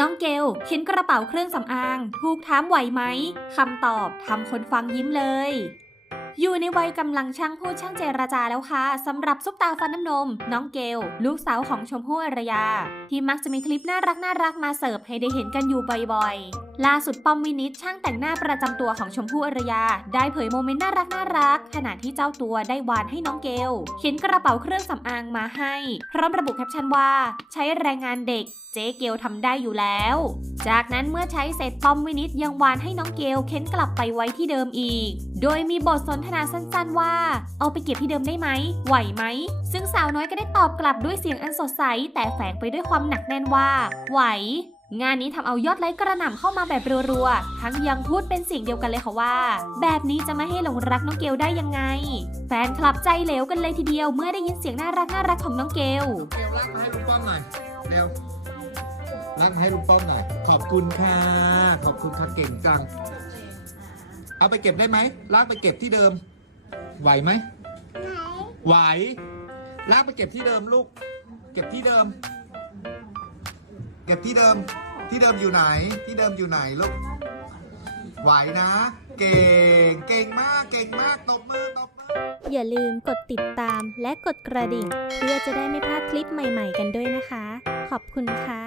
น้องเกลเข็นกระเป๋าเครื่องสำอาง ถูกถามไหวไหมคำตอบทำคนฟังยิ้มเลย อยู่ในวัยกำลังช่างพูดช่างเจรจาแล้วค่ะสำหรับซุปตาฟันน้ำนม น้องเกลลูกสาวของชมพู่อารยา ที่มักจะมีคลิปน่ารักน่ารักมาเสิร์ฟให้ได้เห็นกันอยู่บ่อยๆ ล่าสุดป้อมวินิตช่างแต่งหน้าประจำตัวของชมพู่อรยา ได้เผยโมเมนต์น่ารักน่ารัก ขณะที่เจ้าตัวได้วานให้น้องเกลเข็นกระเป๋าเครื่องสำอางมาให้ พร้อมระบุแคปชั่นว่า ใช้แรงงานเด็กเจ๊เกลทำได้อยู่แล้ว จากนั้นเมื่อใช้เสร็จป้อมวินิตยังวานให้น้องเกลเข็นกลับไปไว้ที่เดิมอีก โดยมีบทสนทนาสั้นๆว่า เอาไปเก็บที่เดิมได้ไหม ไหวไหม ซึ่งสาวน้อยก็ได้ตอบกลับด้วยเสียงอันสดใส แต่แฝงไปด้วยความหนักแน่นว่า ไหว งานนี้ทำเอายอดไลค์กระหน่ำเข้ามาแบบรัวๆ ทั้งยังพูดเป็นเสียงเดียวกันเลยค่ะว่า แบบนี้จะไม่ให้หลงรักน้องเกลได้ยังไง แฟนคลับใจเหลวกันเลยทีเดียวเมื่อได้ยินเสียงน่ารักน่ารักๆของน้องเกลเกลลากมาให้ลุงป้อมหน่อยเร็วลากมาให้ลุงป้อมหน่อย ขอบคุณค่ะ ขอบคุณค่ะเก่งจัง เอาไปเก็บได้ไหมลากไปเก็บที่เดิม ไหวไหมไหวลากไปเก็บที่เดิมลูก เก็บที่เดิม เก็บที่เดิมที่เดิมอยู่ไหน ที่เดิมอยู่ไหนลูกไหวนะ เก่งเก่งมากเก่งมากตบมือตบมืออย่าลืมกดติดตามและกดกระดิ่ง เพื่อจะได้ไม่พลาดคลิปใหม่ๆกันด้วยนะคะ ขอบคุณค่ะ